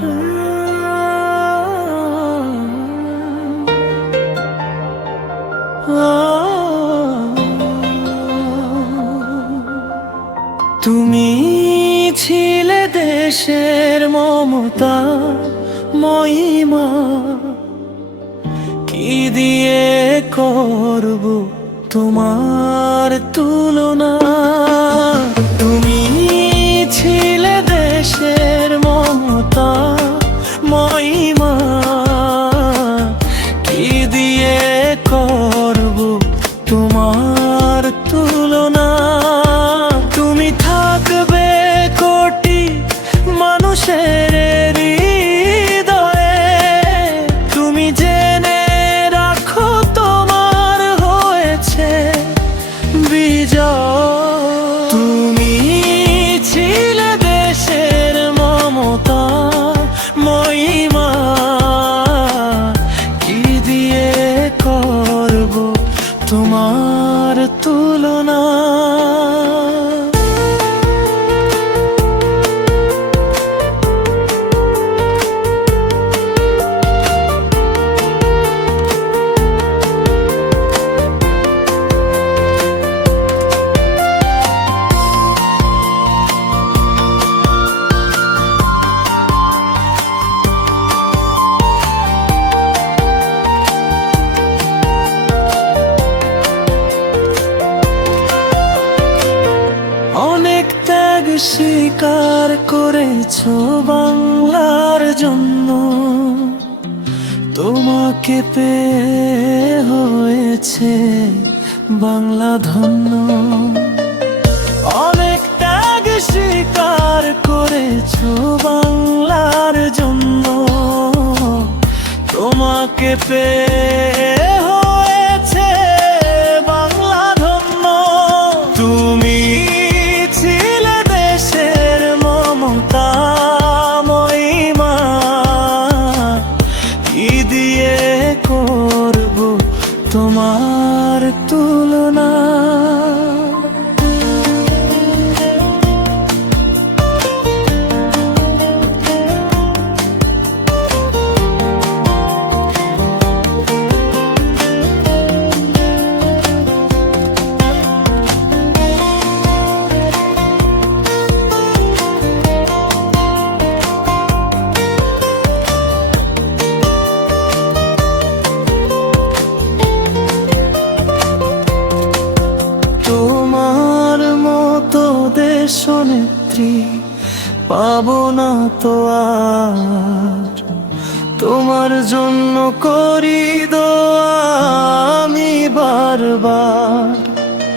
তুমি ছিলে দেশের মমতা মহিমা। কি দিয়ে করব তোমার তুলনা? তুমি ছিলে কি করব তোমার তুলনা স্বীকার করেছ বাংলার জন্য। তোমাকে পেয়ে হয়েছে বাংলা ধন্য। অনেক ত্যাগ স্বীকার করেছ বাংলার জন্য। তোমাকে পেয়ে তোমার তুলনা নেত্রী পাব না তো আর। তোমার জন্য করি দোয়া আমি বারবার।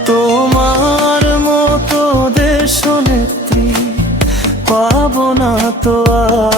তোমার মতো দেশ নেত্রী পাব না তো আর।